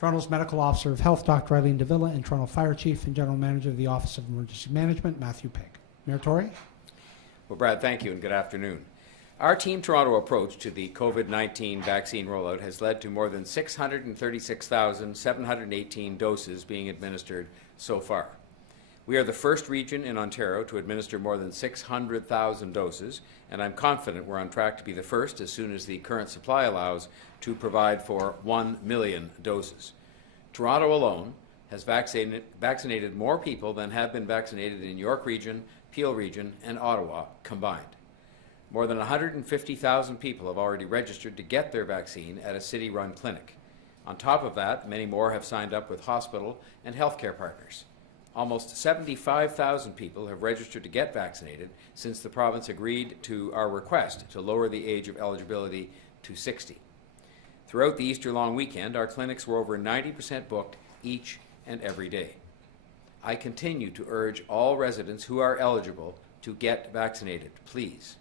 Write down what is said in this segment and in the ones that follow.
Toronto's Medical Officer of Health, Dr. Eileen Davila, and Toronto Fire Chief and General Manager of the Office of Emergency Management, Matthew Pegg. Mayor Tory. Well, Brad, thank you and good afternoon. Our Team Toronto approach to the COVID-19 vaccine rollout has led to more than 636,718 doses being administered so far. We are the first region in Ontario to administer more than 600,000 doses, and I'm confident we're on track to be the first, as soon as the current supply allows, to provide for 1 million doses. Toronto alone has vaccinated more people than have been vaccinated in York Region, Peel Region, and Ottawa combined. More than 150,000 people have already registered to get their vaccine at a city-run clinic. On top of that, many more have signed up with hospital and healthcare partners. Almost 75,000 people have registered to get vaccinated since the province agreed to our request to lower the age of eligibility to 60. Throughout the Easter long weekend, our clinics were over 90% booked each and every day. I continue to urge all residents who are eligible to get vaccinated, please.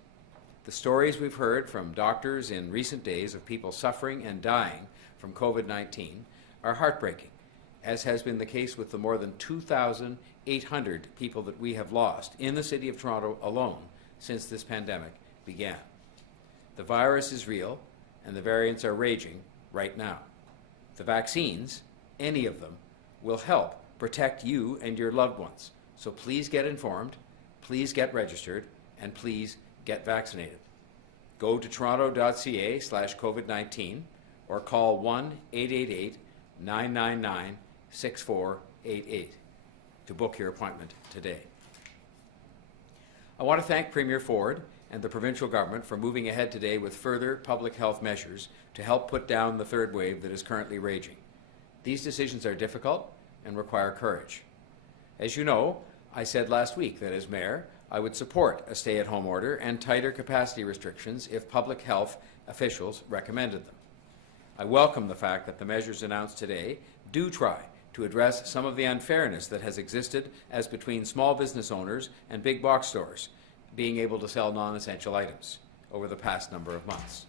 The stories we've heard from doctors in recent days of people suffering and dying from COVID-19 are heartbreaking, as has been the case with the more than 2,800 people that we have lost in the City of Toronto alone since this pandemic began. The virus is real, and the variants are raging right now. The vaccines, any of them, will help protect you and your loved ones. So please get informed, please get registered, and please get vaccinated. Go to toronto.ca/COVID-19 or call 1-888-999-6488 to book your appointment today. I want to thank Premier Ford and the provincial government for moving ahead today with further public health measures to help put down the third wave that is currently raging. These decisions are difficult and require courage. As you know, I said last week that as mayor, I would support a stay-at-home order and tighter capacity restrictions if public health officials recommended them. I welcome the fact that the measures announced today do try to address some of the unfairness that has existed as between small business owners and big box stores being able to sell non-essential items over the past number of months.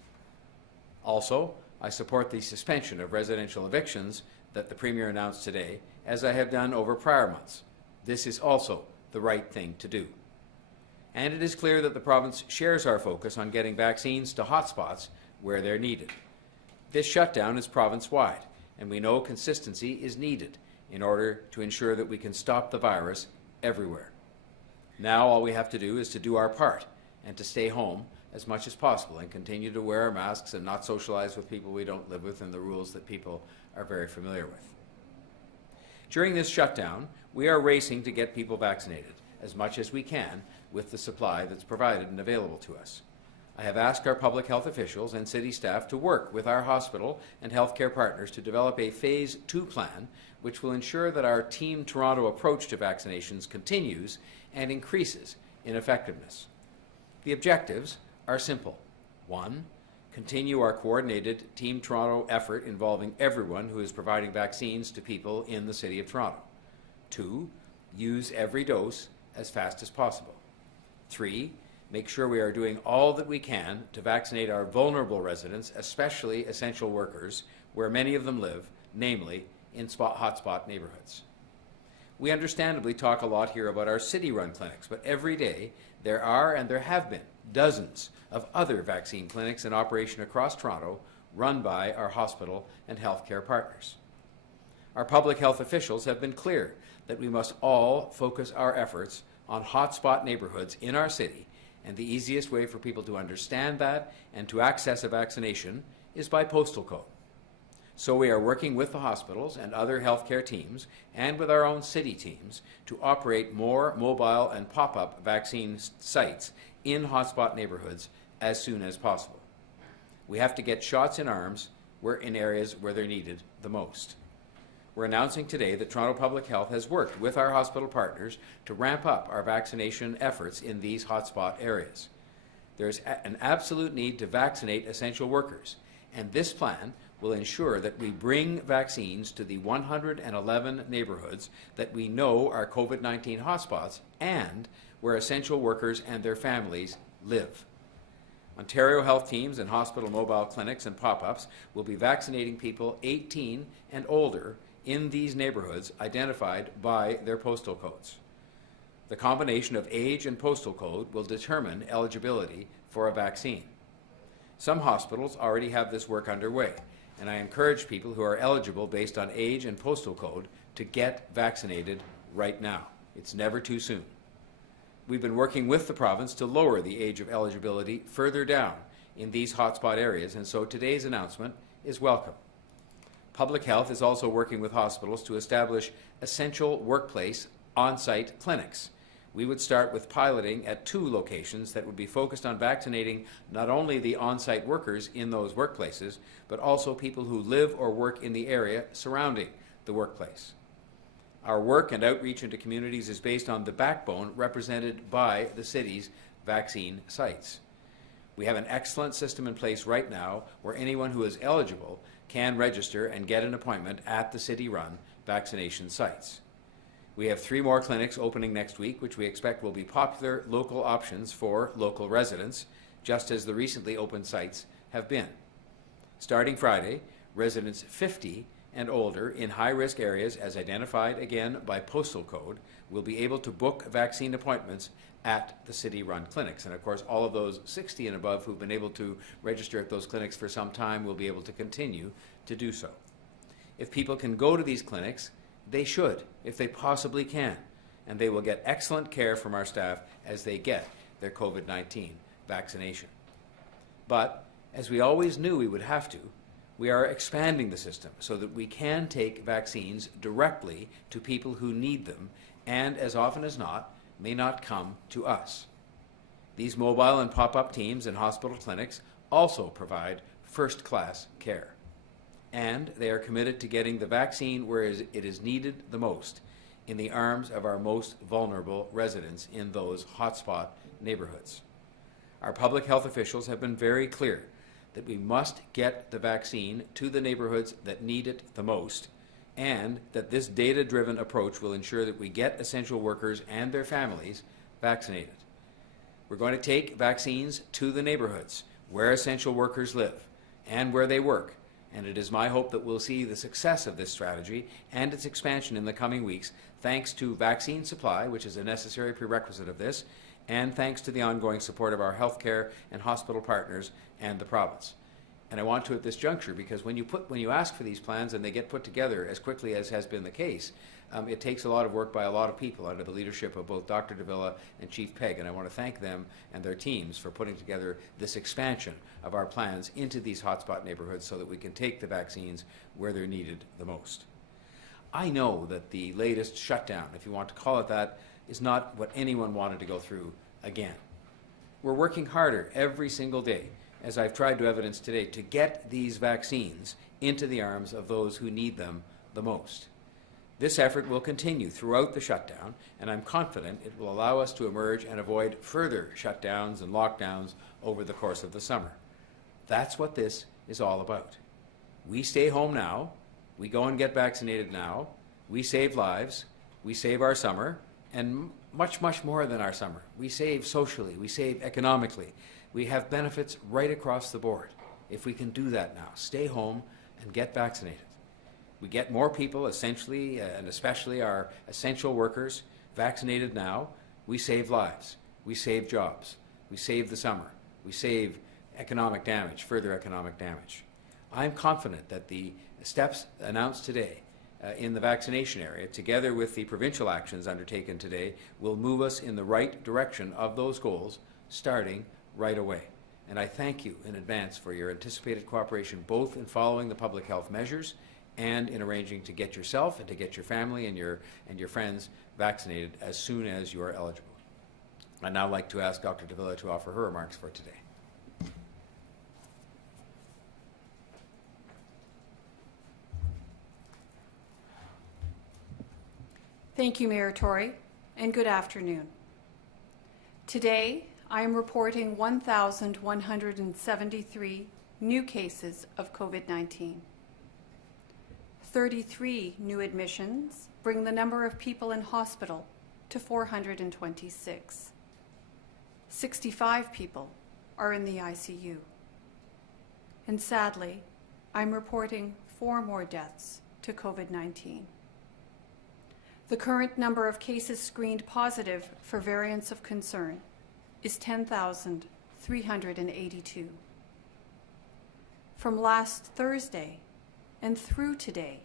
Also, I support the suspension of residential evictions that the Premier announced today, as I have done over prior months. This is also the right thing to do. And it is clear that the province shares our focus on getting vaccines to hotspots where they're needed. This shutdown is province-wide, and we know consistency is needed in order to ensure that we can stop the virus everywhere. Now all we have to do is to do our part and to stay home as much as possible and continue to wear our masks and not socialize with people we don't live with and the rules that people are very familiar with. During this shutdown, we are racing to get people vaccinated as much as we can with the supply that's provided and available to us. I have asked our public health officials and city staff to work with our hospital and healthcare partners to develop a Phase 2 plan which will ensure that our Team Toronto approach to vaccinations continues and increases in effectiveness. The objectives are simple. 1, continue our coordinated Team Toronto effort involving everyone who is providing vaccines to people in the City of Toronto. 2, use every dose as fast as possible. 3, make sure we are doing all that we can to vaccinate our vulnerable residents, especially essential workers, where many of them live, namely in hotspot neighbourhoods. We understandably talk a lot here about our city-run clinics, but every day there are and there have been dozens of other vaccine clinics in operation across Toronto run by our hospital and healthcare partners. Our public health officials have been clear that we must all focus our efforts on hotspot neighbourhoods in our city, and the easiest way for people to understand that and to access a vaccination is by postal code. So we are working with the hospitals and other healthcare teams and with our own city teams to operate more mobile and pop-up vaccine sites in hotspot neighbourhoods as soon as possible. We have to get shots in arms in areas where they're needed the most. We're announcing today that Toronto Public Health has worked with our hospital partners to ramp up our vaccination efforts in these hotspot areas. There's an absolute need to vaccinate essential workers, and this plan will ensure that we bring vaccines to the 111 neighbourhoods that we know are COVID-19 hotspots and where essential workers and their families live. Ontario health teams and hospital mobile clinics and pop-ups will be vaccinating people 18 and older in these neighborhoods identified by their postal codes. The combination of age and postal code will determine eligibility for a vaccine. Some hospitals already have this work underway, and I encourage people who are eligible based on age and postal code to get vaccinated right now. It's never too soon. We've been working with the province to lower the age of eligibility further down in these hotspot areas, and so today's announcement is welcome. Public Health is also working with hospitals to establish essential workplace on-site clinics. We would start with piloting at 2 locations that would be focused on vaccinating not only the on-site workers in those workplaces, but also people who live or work in the area surrounding the workplace. Our work and outreach into communities is based on the backbone represented by the city's vaccine sites. We have an excellent system in place right now where anyone who is eligible can register and get an appointment at the city-run vaccination sites. We have 3 more clinics opening next week, which we expect will be popular local options for local residents, just as the recently opened sites have been. Starting Friday, residents 50 and older in high-risk areas, as identified again by postal code, will be able to book vaccine appointments at the city-run clinics. And of course, all of those 60 and above who've been able to register at those clinics for some time will be able to continue to do so. If people can go to these clinics, they should, if they possibly can, and they will get excellent care from our staff as they get their COVID-19 vaccination. But, as we always knew we would have to, we are expanding the system so that we can take vaccines directly to people who need them and, as often as not, may not come to us. These mobile and pop-up teams and hospital clinics also provide first-class care. And they are committed to getting the vaccine where it is needed the most, in the arms of our most vulnerable residents in those hotspot neighborhoods. Our public health officials have been very clear that we must get the vaccine to the neighborhoods that need it the most, and that this data-driven approach will ensure that we get essential workers and their families vaccinated. We're going to take vaccines to the neighborhoods where essential workers live and where they work, and it is my hope that we'll see the success of this strategy and its expansion in the coming weeks, thanks to vaccine supply, which is a necessary prerequisite of this, and thanks to the ongoing support of our healthcare and hospital partners and the province. And I want to at this juncture, because when you ask for these plans and they get put together as quickly as has been the case, it takes a lot of work by a lot of people under the leadership of both Dr. Davila and Chief Pegg, and I want to thank them and their teams for putting together this expansion of our plans into these hotspot neighborhoods so that we can take the vaccines where they're needed the most. I know that the latest shutdown, if you want to call it that, is not what anyone wanted to go through again. We're working harder every single day, as I've tried to evidence today, to get these vaccines into the arms of those who need them the most. This effort will continue throughout the shutdown, and I'm confident it will allow us to emerge and avoid further shutdowns and lockdowns over the course of the summer. That's what this is all about. We stay home now, we go and get vaccinated now, we save lives, we save our summer, and much, much more than our summer. We save socially, we save economically. We have benefits right across the board if we can do that now. Stay home and get vaccinated. We get more people, essentially, and especially our essential workers, vaccinated now. We save lives. We save jobs. We save the summer. We save economic damage, further economic damage. I'm confident that the steps announced today in the vaccination area, together with the provincial actions undertaken today, will move us in the right direction of those goals, starting right away. And I thank you in advance for your anticipated cooperation, both in following the public health measures and in arranging to get yourself and to get your family and your friends vaccinated as soon as you are eligible. I'd now like to ask Dr. Davila to offer her remarks for today. Thank you, Mayor Tory, and good afternoon. Today, I am reporting 1,173 new cases of COVID-19. 33 new admissions bring the number of people in hospital to 426. 65 people are in the ICU. And sadly, I'm reporting 4 more deaths to COVID-19. The current number of cases screened positive for variants of concern is 10,382. From last Thursday and through today,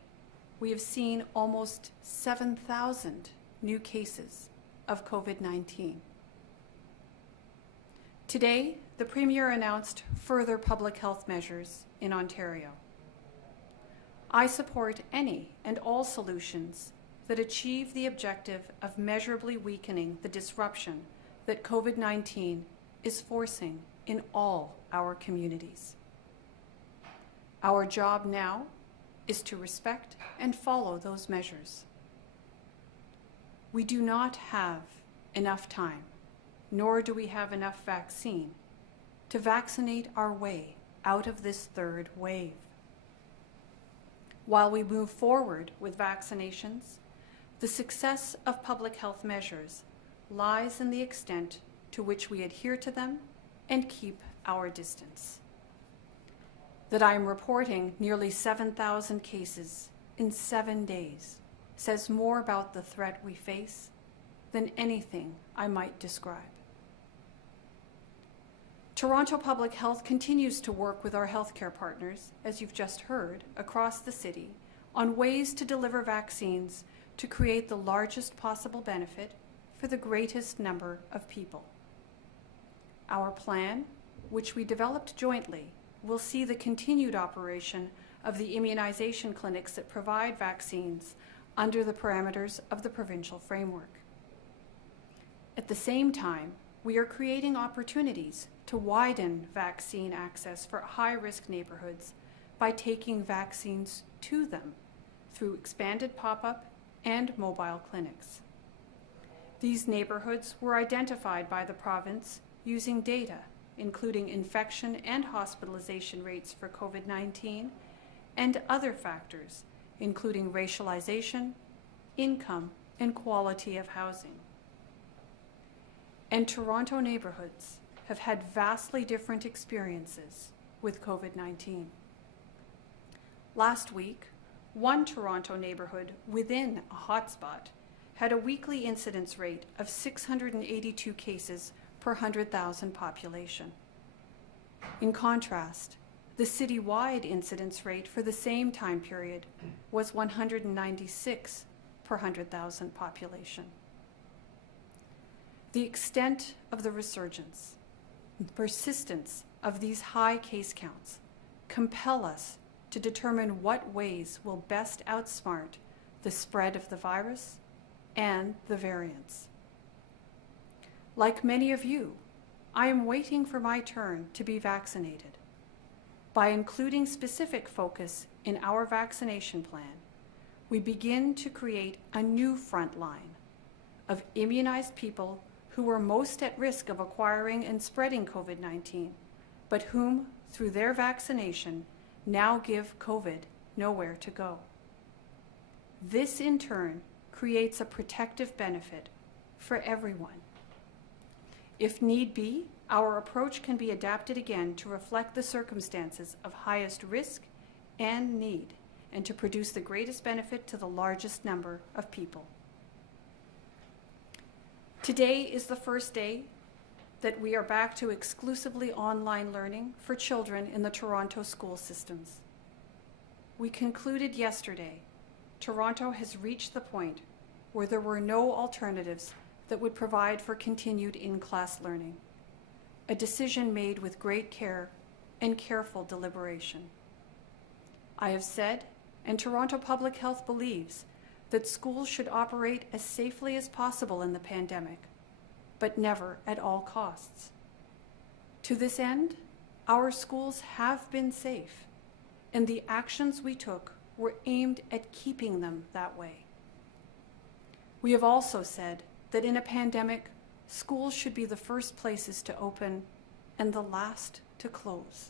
we have seen almost 7,000 new cases of COVID-19. Today, the Premier announced further public health measures in Ontario. I support any and all solutions that achieve the objective of measurably weakening the disruption that COVID-19 is forcing in all our communities. Our job now is to respect and follow those measures. We do not have enough time, nor do we have enough vaccine to vaccinate our way out of this third wave. While we move forward with vaccinations, the success of public health measures lies in the extent to which we adhere to them and keep our distance. That I am reporting nearly 7,000 cases in 7 days says more about the threat we face than anything I might describe. Toronto Public Health continues to work with our healthcare partners, as you've just heard, across the city on ways to deliver vaccines to create the largest possible benefit for the greatest number of people. Our plan, which we developed jointly, will see the continued operation of the immunization clinics that provide vaccines under the parameters of the provincial framework. At the same time, we are creating opportunities to widen vaccine access for high-risk neighborhoods by taking vaccines to them through expanded pop-up and mobile clinics. These neighborhoods were identified by the province using data, including infection and hospitalization rates for COVID-19 and other factors, including racialization, income, and quality of housing. And Toronto neighborhoods have had vastly different experiences with COVID-19. Last week, one Toronto neighborhood within a hotspot had a weekly incidence rate of 682 cases per 100,000 population. In contrast, the citywide incidence rate for the same time period was 196 per 100,000 population. The extent of the resurgence, persistence of these high case counts compel us to determine what ways will best outsmart the spread of the virus and the variants. Like many of you, I am waiting for my turn to be vaccinated. By including specific focus in our vaccination plan, we begin to create a new front line of immunized people who are most at risk of acquiring and spreading COVID-19, but whom, through their vaccination, now give COVID nowhere to go. This, in turn, creates a protective benefit for everyone. If need be, our approach can be adapted again to reflect the circumstances of highest risk and need, and to produce the greatest benefit to the largest number of people. Today is the first day that we are back to exclusively online learning for children in the Toronto school systems. We concluded yesterday, Toronto has reached the point where there were no alternatives that would provide for continued in-class learning, a decision made with great care and careful deliberation. I have said, and Toronto Public Health believes, that schools should operate as safely as possible in the pandemic, but never at all costs. To this end, our schools have been safe, and the actions we took were aimed at keeping them that way. We have also said that in a pandemic, schools should be the first places to open and the last to close.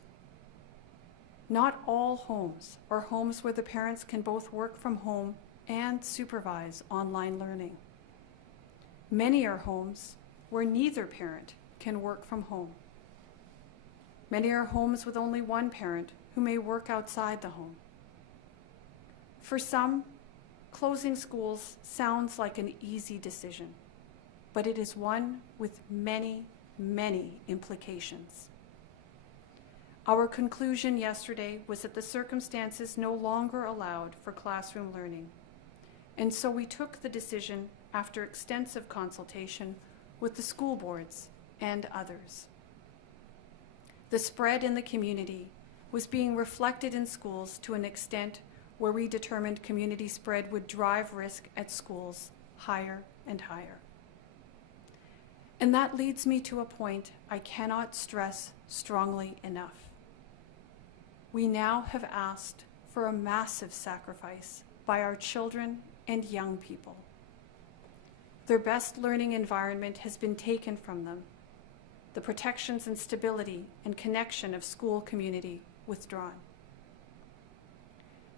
Not all homes are homes where the parents can both work from home and supervise online learning. Many are homes where neither parent can work from home. Many are homes with only one parent who may work outside the home. For some, closing schools sounds like an easy decision, but it is one with many, many implications. Our conclusion yesterday was that the circumstances no longer allowed for classroom learning, and so we took the decision after extensive consultation with the school boards and others. The spread in the community was being reflected in schools to an extent where we determined community spread would drive risk at schools higher and higher. And that leads me to a point I cannot stress strongly enough. We now have asked for a massive sacrifice by our children and young people. Their best learning environment has been taken from them, the protections and stability and connection of school community withdrawn.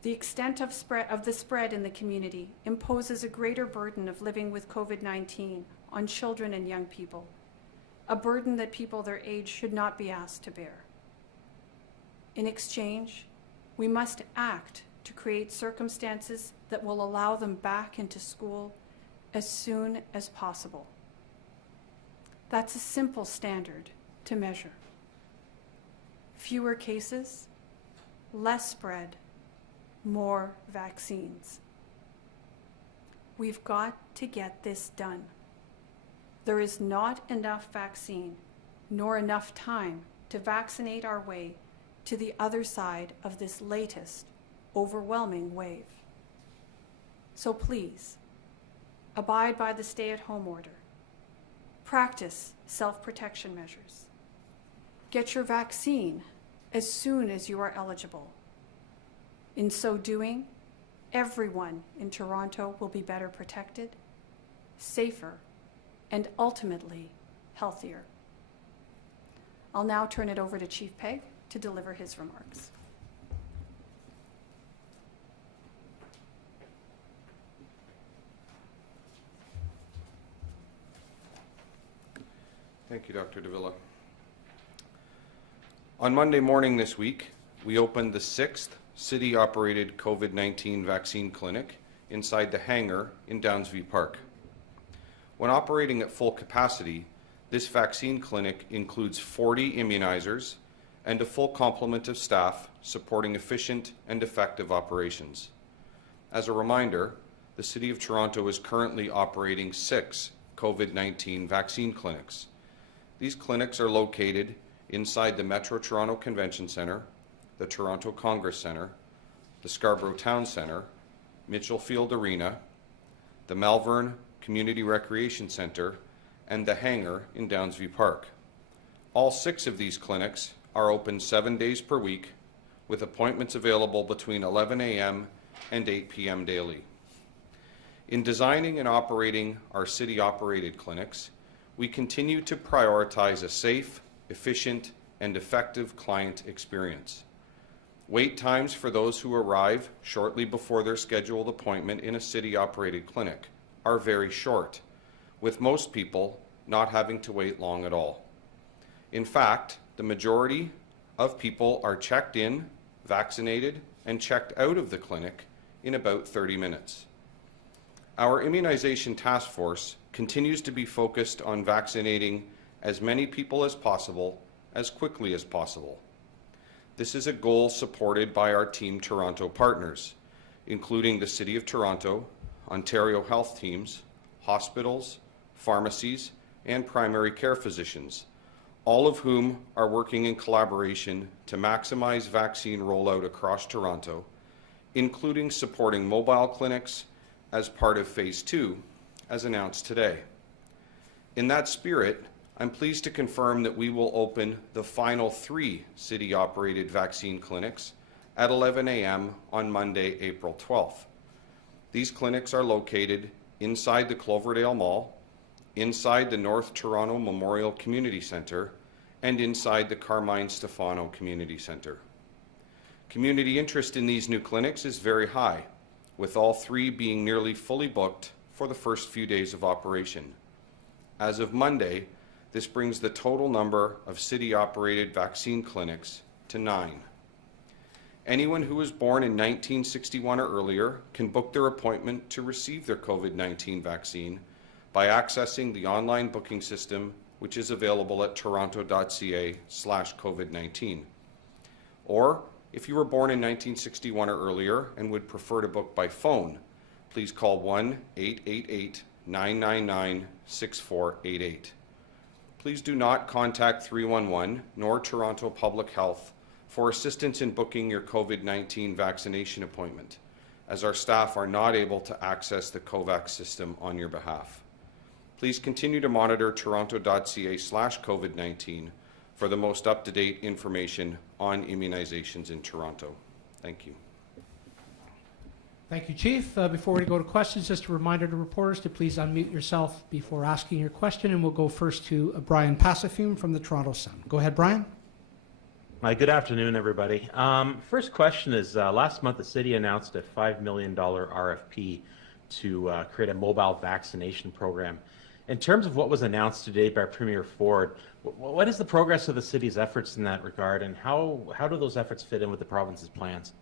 The extent of the spread in the community imposes a greater burden of living with COVID-19 on children and young people, a burden that people their age should not be asked to bear. In exchange, we must act to create circumstances that will allow them back into school as soon as possible. That's a simple standard to measure. Fewer cases, less spread, more vaccines. We've got to get this done. There is not enough vaccine, nor enough time to vaccinate our way to the other side of this latest, overwhelming wave. So please, abide by the stay-at-home order. Practice self-protection measures. Get your vaccine as soon as you are eligible. In so doing, everyone in Toronto will be better protected, safer, and ultimately healthier. I'll now turn it over to Chief Pegg to deliver his remarks. Thank you, Dr. Davila. On Monday morning this week, we opened the 6th city-operated COVID-19 vaccine clinic inside the hangar in Downsview Park. When operating at full capacity, this vaccine clinic includes 40 immunizers and a full complement of staff supporting efficient and effective operations. As a reminder, the City of Toronto is currently operating 6 COVID-19 vaccine clinics. These clinics are located inside the Metro Toronto Convention Centre, the Toronto Congress Centre, the Scarborough Town Centre, Mitchell Field Arena, the Malvern Community Recreation Centre, and the hangar in Downsview Park. All 6 of these clinics are open 7 days per week, with appointments available between 11 a.m. and 8 p.m. daily. In designing and operating our city-operated clinics, we continue to prioritize a safe, efficient, and effective client experience. Wait times for those who arrive shortly before their scheduled appointment in a city-operated clinic are very short, with most people not having to wait long at all. In fact, the majority of people are checked in, vaccinated, and checked out of the clinic in about 30 minutes. Our immunization task force continues to be focused on vaccinating as many people as possible, as quickly as possible. This is a goal supported by our Team Toronto partners, including the City of Toronto, Ontario Health Teams, hospitals, pharmacies, and primary care physicians, all of whom are working in collaboration to maximize vaccine rollout across Toronto, including supporting mobile clinics as part of Phase 2, as announced today. In that spirit, I'm pleased to confirm that we will open the final 3 city-operated vaccine clinics at 11 a.m. on Monday, April 12th. These clinics are located inside the Cloverdale Mall, inside the North Toronto Memorial Community Centre, and inside the Carmine Stefano Community Centre. Community interest in these new clinics is very high, with all 3 being nearly fully booked for the first few days of operation. As of Monday, This brings the total number of city-operated vaccine clinics to 9. Anyone who was born in 1961 or earlier can book their appointment to receive their COVID-19 vaccine by accessing the online booking system, which is available at toronto.ca/COVID-19. Or, if you were born in 1961 or earlier and would prefer to book by phone, please call 1-888-999-6488. Please do not contact 311 nor Toronto Public Health for assistance in booking your COVID-19 vaccination appointment, as our staff are not able to access the COVAX system on your behalf. Please continue to monitor toronto.ca/COVID-19 for the most up-to-date information on immunizations in Toronto. Thank you. Thank you, Chief. Before we go to questions, just a reminder to reporters to please unmute yourself before asking your question, and we'll go first to Brian Passafume from the Toronto Sun. Go ahead, Brian. Hi, good afternoon, everybody. First question is, last month the city announced a $5 million RFP to create a mobile vaccination program. In terms of what was announced today by Premier Ford, what is the progress of the city's efforts in that regard, and how do those efforts fit in with the province's plans?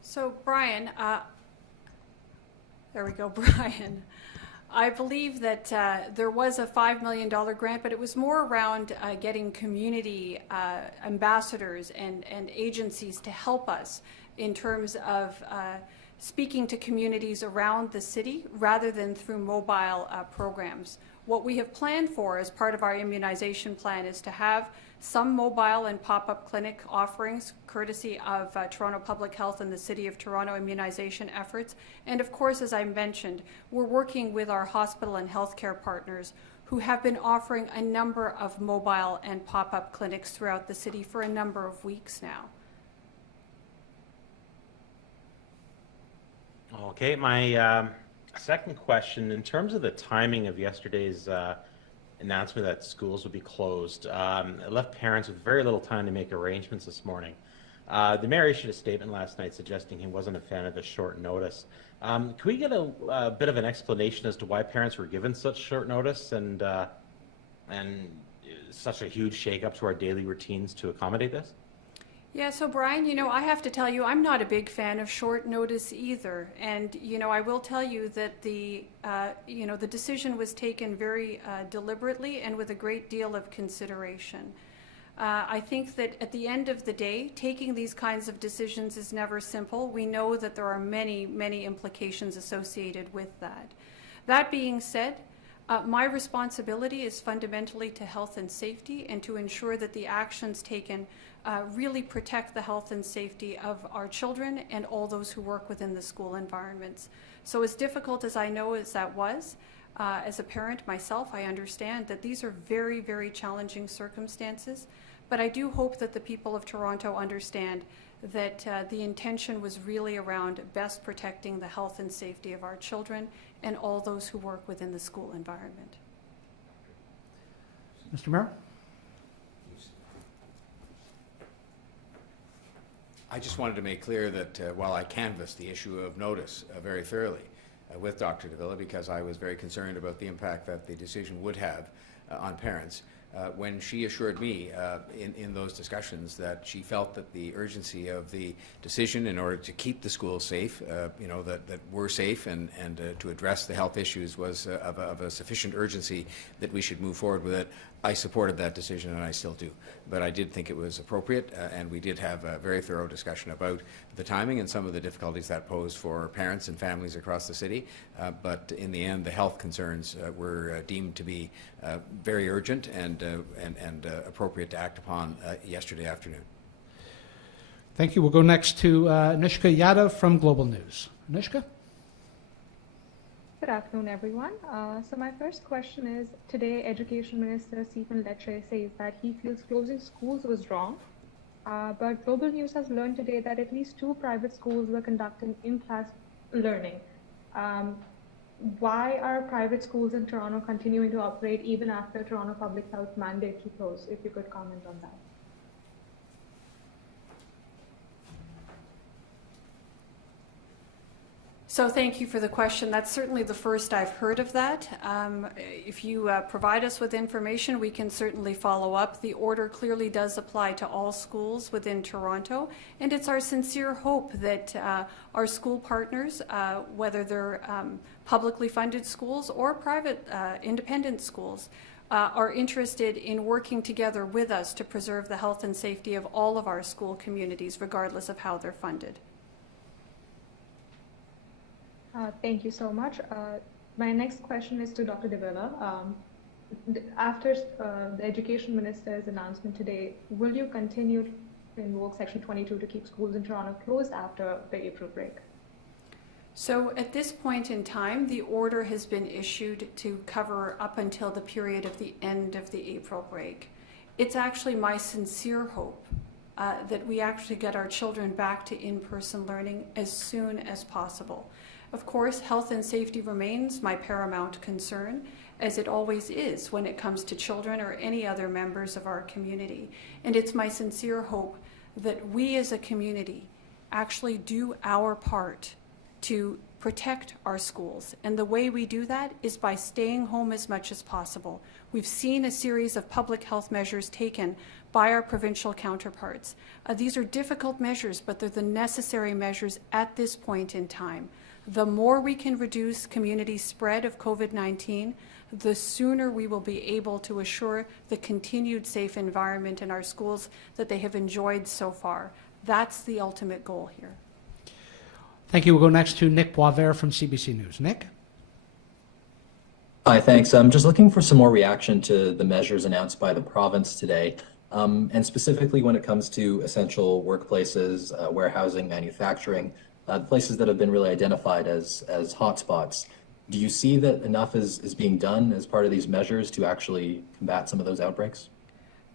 So, Brian, there we go, Brian. I believe that there was a $5 million grant, but it was more around getting community ambassadors and agencies to help us in terms of speaking to communities around the city rather than through mobile programs. What we have planned for as part of our immunization plan is to have some mobile and pop-up clinic offerings courtesy of Toronto Public Health and the City of Toronto immunization efforts. And of course, as I mentioned, we're working with our hospital and healthcare partners who have been offering a number of mobile and pop-up clinics throughout the city for a number of weeks now. Okay, my second question, in terms of the timing of yesterday's announcement that schools would be closed, it left parents with very little time to make arrangements this morning. The mayor issued a statement last night suggesting he wasn't a fan of the short notice. Can we get a bit of an explanation as to why parents were given such short notice and such a huge shakeup to our daily routines to accommodate this? Yeah, so Brian, you know, I have to tell you, I'm not a big fan of short notice either. And, you know, I will tell you that the decision was taken very deliberately and with a great deal of consideration. I think that at the end of the day, taking these kinds of decisions is never simple. We know that there are many, many implications associated with that. That being said, my responsibility is fundamentally to health and safety and to ensure that the actions taken really protect the health and safety of our children and all those who work within the school environments. So as difficult as I know as that was, as a parent myself, I understand that these are very, very challenging circumstances, but I do hope that the people of Toronto understand that the intention was really around best protecting the health and safety of our children and all those who work within the school environment. Mr. Mayor? I just wanted to make clear that while I canvassed the issue of notice very thoroughly with Dr. Davila, because I was very concerned about the impact that the decision would have on parents, when she assured me in those discussions that she felt that the urgency of the decision in order to keep the schools safe, that we're safe and to address the health issues was of a sufficient urgency that we should move forward with it, I supported that decision, and I still do. But I did think it was appropriate, and we did have a very thorough discussion about the timing and some of the difficulties that posed for parents and families across the city. But in the end, the health concerns were deemed to be very urgent and appropriate to act upon yesterday afternoon. Thank you. We'll go next to Anushka Yadav from Global News. Anushka? Good afternoon, everyone. So my first question is, today Education Minister Stephen Lecce says that he feels closing schools was wrong, but Global News has learned today that at least 2 private schools were conducting in-class learning. Why are private schools in Toronto continuing to operate even after Toronto Public Health mandate to close? If you could comment on that. So thank you for the question. That's certainly the first I've heard of that. If you provide us with information, we can certainly follow up. The order clearly does apply to all schools within Toronto, and it's our sincere hope that our school partners, whether they're publicly funded schools or private independent schools, are interested in working together with us to preserve the health and safety of all of our school communities, regardless of how they're funded. Thank you so much. My next question is to Dr. De Villa. After the Education Minister's announcement today, will you continue to invoke Section 22 to keep schools in Toronto closed after the April break? So at this point in time, the order has been issued to cover up until the period of the end of the April break. It's actually my sincere hope that we actually get our children back to in-person learning as soon as possible. Of course, health and safety remains my paramount concern, as it always is when it comes to children or any other members of our community. And it's my sincere hope that we as a community actually do our part to protect our schools. And the way we do that is by staying home as much as possible. We've seen a series of public health measures taken by our provincial counterparts. These are difficult measures, but they're the necessary measures at this point in time. The more we can reduce community spread of COVID-19, the sooner we will be able to assure the continued safe environment in our schools that they have enjoyed so far. That's the ultimate goal here. Thank you. We'll go next to Nick Boisvert from CBC News. Nick? Hi, thanks. I'm just looking for some more reaction to the measures announced by the province today, and specifically when it comes to essential workplaces, warehousing, manufacturing, places that have been really identified as hotspots. Do you see that enough is being done as part of these measures to actually combat some of those outbreaks?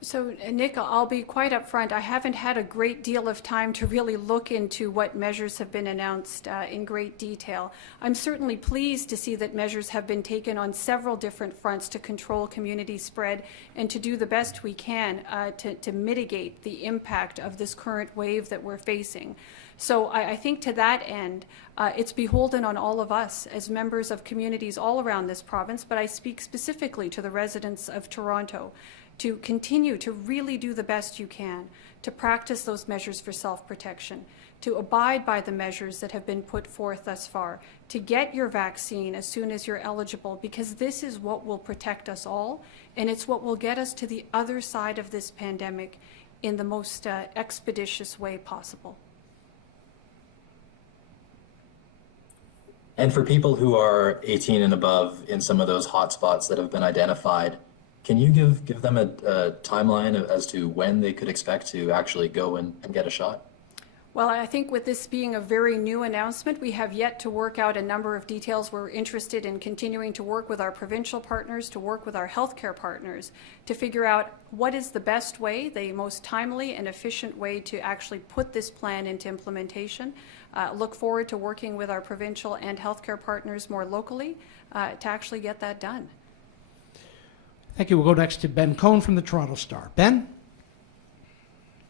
So, Nick, I'll be quite upfront. I haven't had a great deal of time to really look into what measures have been announced in great detail. I'm certainly pleased to see that measures have been taken on several different fronts to control community spread and to do the best we can to mitigate the impact of this current wave that we're facing. So I think to that end, it's beholden on all of us as members of communities all around this province, but I speak specifically to the residents of Toronto, to continue to really do the best you can, to practice those measures for self-protection, to abide by the measures that have been put forth thus far, to get your vaccine as soon as you're eligible, because this is what will protect us all, and it's what will get us to the other side of this pandemic in the most expeditious way possible. And for people who are 18 and above in some of those hotspots that have been identified, can you give them a timeline as to when they could expect to actually go and get a shot? Well, I think with this being a very new announcement, we have yet to work out a number of details. We're interested in continuing to work with our provincial partners, to work with our healthcare partners, to figure out what is the best way, the most timely and efficient way to actually put this plan into implementation. Look forward to working with our provincial and healthcare partners more locally to actually get that done. Thank you. We'll go next to Ben Cohn from the Toronto Star. Ben?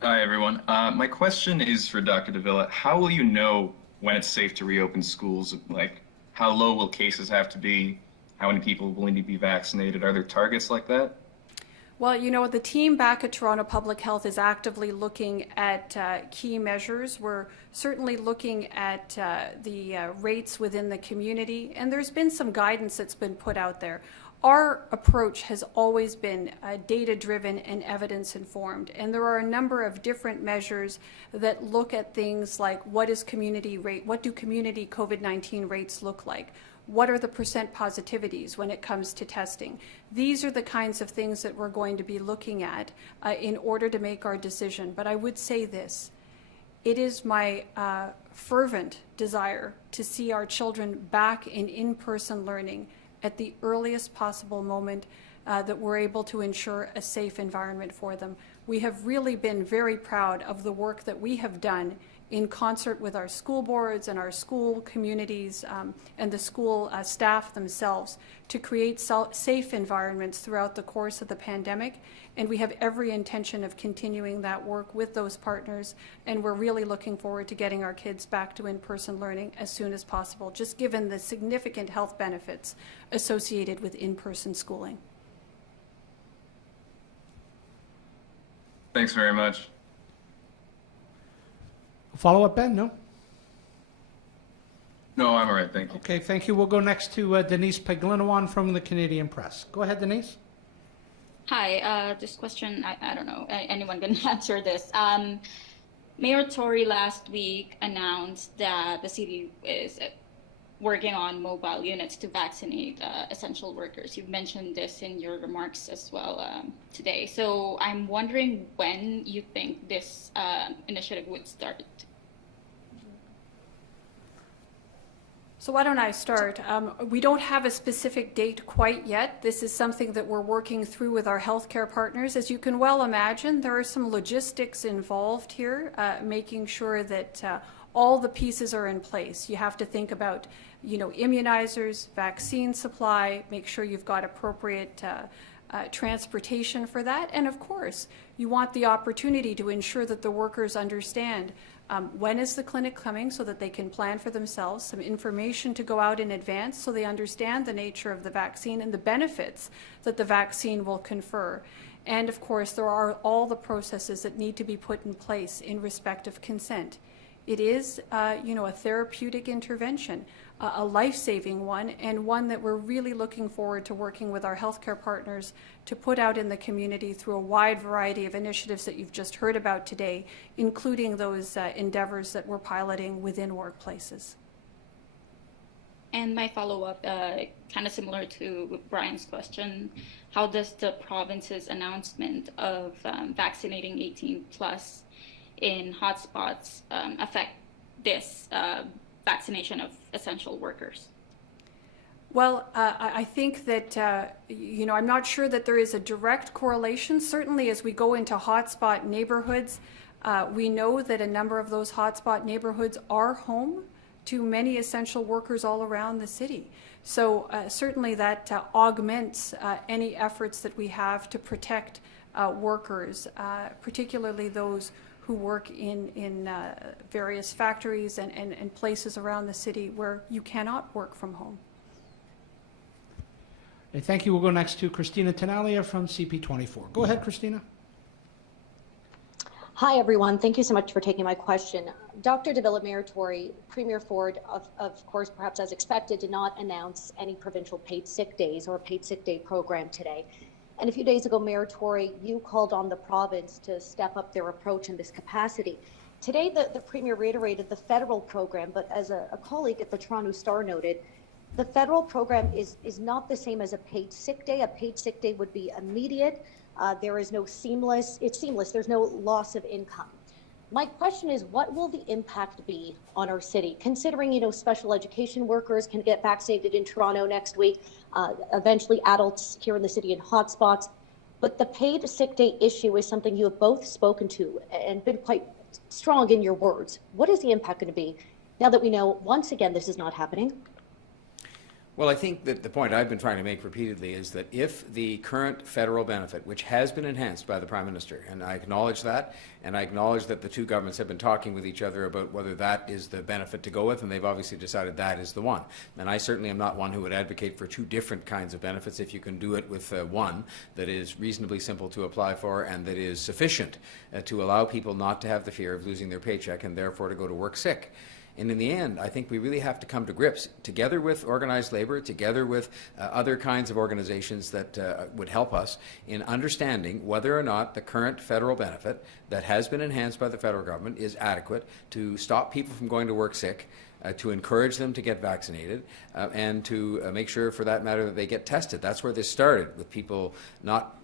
Hi, everyone. My question is for Dr. De Villa. How will you know when it's safe to reopen schools? Like, how low will cases have to be? How many people will need to be vaccinated? Are there targets like that? Well, you know, the team back at Toronto Public Health is actively looking at key measures. We're certainly looking at the rates within the community, and there's been some guidance that's been put out there. Our approach has always been data-driven and evidence-informed, and there are a number of different measures that look at things like what is community rate, what do community COVID-19 rates look like? What are the percent positivities when it comes to testing? These are the kinds of things that we're going to be looking at in order to make our decision. But I would say this, it is my fervent desire to see our children back in-person learning at the earliest possible moment that we're able to ensure a safe environment for them. We have really been very proud of the work that we have done in concert with our school boards and our school communities and the school staff themselves to create safe environments throughout the course of the pandemic. And we have every intention of continuing that work with those partners. And we're really looking forward to getting our kids back to in-person learning as soon as possible, just given the significant health benefits associated with in-person schooling. Thanks very much. Follow-up, Ben? No? No, I'm all right. Thank you. Okay, thank you. We'll go next to Denise Peglinawan from the Canadian Press. Go ahead, Denise. Hi, this question, I don't know, anyone can answer this. Mayor Tory last week announced that the city is working on mobile units to vaccinate essential workers. You've mentioned this in your remarks as well today. So I'm wondering when you think this initiative would start. So why don't I start? We don't have a specific date quite yet. This is something that we're working through with our healthcare partners. As you can well imagine, there are some logistics involved here, making sure that all the pieces are in place. You have to think about, immunizers, vaccine supply, make sure you've got appropriate transportation for that. And of course, you want the opportunity to ensure that the workers understand when is the clinic coming so that they can plan for themselves, some information to go out in advance so they understand the nature of the vaccine and the benefits that the vaccine will confer. And of course, there are all the processes that need to be put in place in respect of consent. It is, a therapeutic intervention, a life-saving one, and one that we're really looking forward to working with our healthcare partners to put out in the community through a wide variety of initiatives that you've just heard about today, including those endeavors that we're piloting within workplaces. And my follow-up, kind of similar to Brian's question, how does the province's announcement of vaccinating 18 plus in hotspots affect this vaccination of essential workers? Well, I think that, I'm not sure that there is a direct correlation. Certainly as we go into hotspot neighborhoods, we know that a number of those hotspot neighborhoods are home to many essential workers all around the city. So certainly that augments any efforts that we have to protect workers, particularly those who work in various factories and places around the city where you cannot work from home. Okay, thank you. We'll go next to Christina Tenalia from CP24. Go ahead, Christina. Hi, everyone. Thank you so much for taking my question. Dr. Davila, Mayor Tory, Premier Ford, of course, perhaps as expected, did not announce any provincial paid sick days or a paid sick day program today. And a few days ago, Mayor Tory, you called on the province to step up their approach in this capacity. Today, the Premier reiterated the federal program, but as a colleague at the Toronto Star noted, the federal program is not the same as a paid sick day. A paid sick day would be immediate. There is no it's seamless. There's no loss of income. My question is, what will the impact be on our city, considering, special education workers can get vaccinated in Toronto next week, eventually adults here in the city in hotspots. But the paid sick day issue is something you have both spoken to and been quite strong in your words. What is the impact going to be now that we know, once again, this is not happening? Well, I think that the point I've been trying to make repeatedly is that if the current federal benefit, which has been enhanced by the Prime Minister, and I acknowledge that, and I acknowledge that the two governments have been talking with each other about whether that is the benefit to go with, and they've obviously decided that is the one. And I certainly am not one who would advocate for two different kinds of benefits if you can do it with one that is reasonably simple to apply for and that is sufficient to allow people not to have the fear of losing their paycheck and therefore to go to work sick. And in the end, I think we really have to come to grips, together with organized labor, together with other kinds of organizations that would help us in understanding whether or not the current federal benefit that has been enhanced by the federal government is adequate to stop people from going to work sick, to encourage them to get vaccinated, and to make sure, for that matter, that they get tested. That's where this started, with people not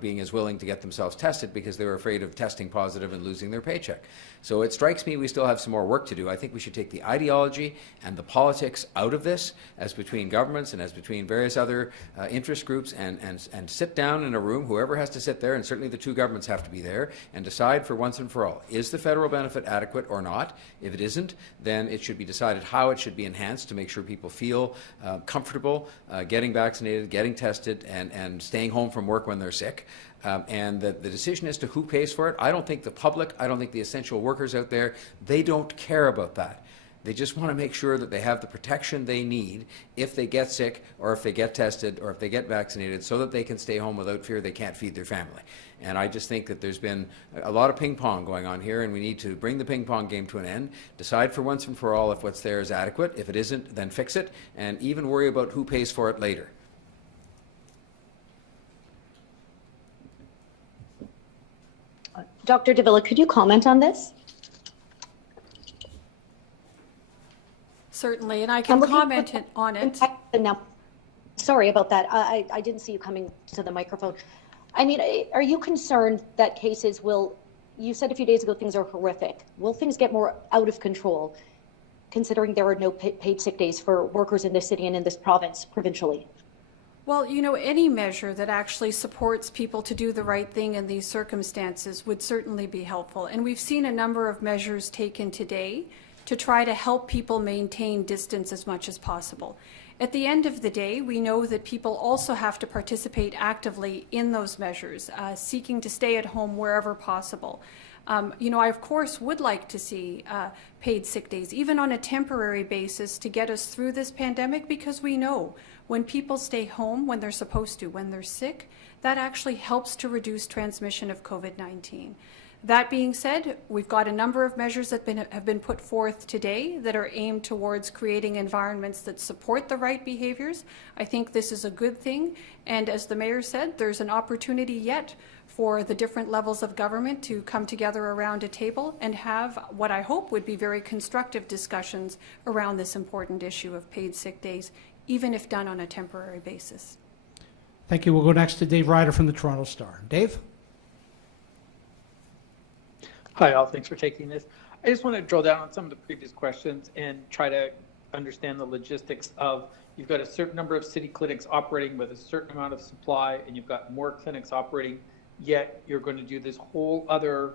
being as willing to get themselves tested because they were afraid of testing positive and losing their paycheck. So it strikes me we still have some more work to do. I think we should take the ideology and the politics out of this, as between governments and as between various other interest groups, and sit down in a room, whoever has to sit there, and certainly the two governments have to be there, and decide for once and for all, is the federal benefit adequate or not? If it isn't, then it should be decided how it should be enhanced to make sure people feel comfortable getting vaccinated, getting tested, and staying home from work when they're sick. And the decision as to who pays for it, I don't think the public, I don't think the essential workers out there, they don't care about that. They just want to make sure that they have the protection they need if they get sick, or if they get tested, or if they get vaccinated, so that they can stay home without fear they can't feed their family. And I just think that there's been a lot of ping pong going on here, and we need to bring the ping pong game to an end, decide for once and for all if what's there is adequate. If it isn't, then fix it, and even worry about who pays for it later. Dr. Davila, could you comment on this? Certainly, and I can comment on it. Now, sorry about that. I didn't see you coming to the microphone. I mean, are you concerned that cases will, you said a few days ago things are horrific. Will things get more out of control, considering there are no paid sick days for workers in this city and in this province provincially? Well, any measure that actually supports people to do the right thing in these circumstances would certainly be helpful. And we've seen a number of measures taken today to try to help people maintain distance as much as possible. At the end of the day, we know that people also have to participate actively in those measures, seeking to stay at home wherever possible. I, of course, would like to see paid sick days, even on a temporary basis, to get us through this pandemic, because we know when people stay home when they're supposed to, when they're sick, that actually helps to reduce transmission of COVID-19. That being said, we've got a number of measures that have been put forth today that are aimed towards creating environments that support the right behaviors. I think this is a good thing, and as the Mayor said, there's an opportunity yet for the different levels of government to come together around a table and have what I hope would be very constructive discussions around this important issue of paid sick days, even if done on a temporary basis. Thank you. We'll go next to Dave Ryder from the Toronto Star. Dave? Hi, all. Thanks for taking this. I just want to drill down on some of the previous questions and try to understand the logistics of, you've got a certain number of city clinics operating with a certain amount of supply, and you've got more clinics operating, yet you're going to do this whole other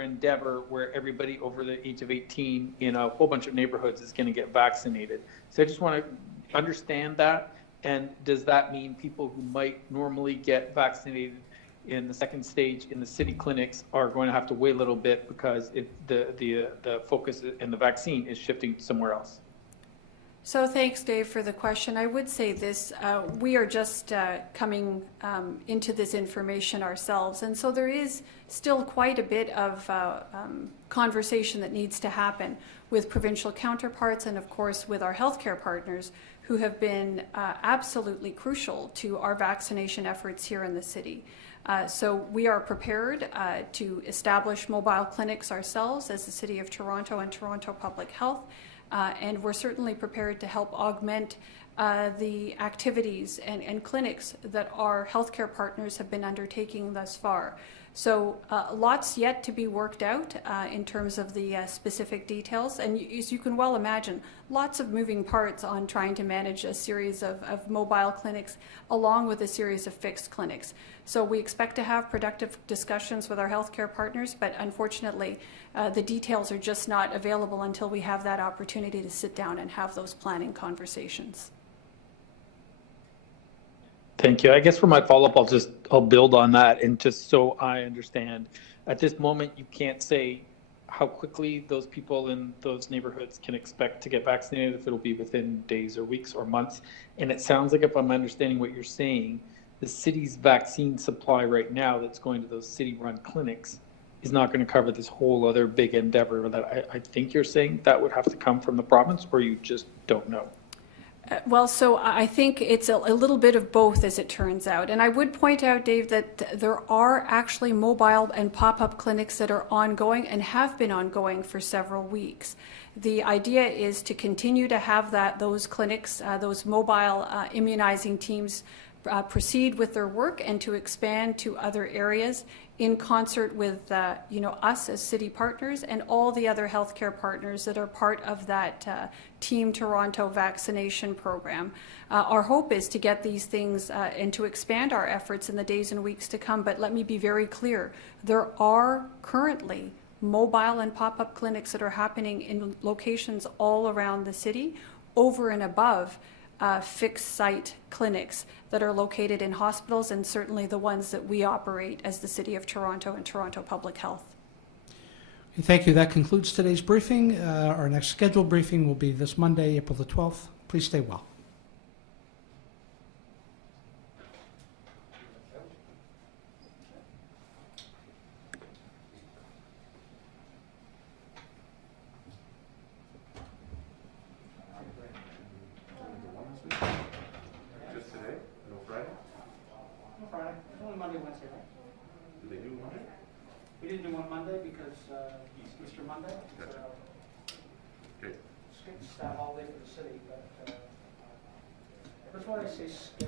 endeavor where everybody over the age of 18 in a whole bunch of neighborhoods is going to get vaccinated. So I just want to understand that. And does that mean people who might normally get vaccinated in the second stage in the city clinics are going to have to wait a little bit because the focus and the vaccine is shifting somewhere else? So thanks, Dave, for the question. I would say this, we are just coming into this information ourselves, and so there is still quite a bit of conversation that needs to happen with provincial counterparts and, of course, with our healthcare partners who have been absolutely crucial to our vaccination efforts here in the city. So we are prepared to establish mobile clinics ourselves as the City of Toronto and Toronto Public Health. And we're certainly prepared to help augment the activities and clinics that our healthcare partners have been undertaking thus far. So lots yet to be worked out in terms of the specific details. And as you can well imagine, lots of moving parts on trying to manage a series of mobile clinics along with a series of fixed clinics. So we expect to have productive discussions with our healthcare partners, but unfortunately, the details are just not available until we have that opportunity to sit down and have those planning conversations. Thank you. I guess for my follow-up, I'll build on that, and just so I understand, at this moment, you can't say how quickly those people in those neighborhoods can expect to get vaccinated, if it'll be within days or weeks or months. And it sounds like, if I'm understanding what you're saying, the city's vaccine supply right now that's going to those city-run clinics is not going to cover this whole other big endeavor that I think you're saying that would have to come from the province, or you just don't know? Well, so I think it's a little bit of both, as it turns out. And I would point out, Dave, that there are actually mobile and pop-up clinics that are ongoing and have been ongoing for several weeks. The idea is to continue to have those clinics, those mobile immunizing teams proceed with their work and to expand to other areas in concert with us as city partners and all the other healthcare partners that are part of that Team Toronto vaccination program. Our hope is to get these things and to expand our efforts in the days and weeks to come. But let me be very clear, there are currently mobile and pop-up clinics that are happening in locations all around the city, over and above fixed site clinics that are located in hospitals, and certainly the ones that we operate as the City of Toronto and Toronto Public Health. Okay, thank you. That concludes today's briefing. Our next scheduled briefing will be this Monday, April the 12th. Please stay well. We didn't do one Monday because Easter Monday. It's a holiday for the city, but I just want to say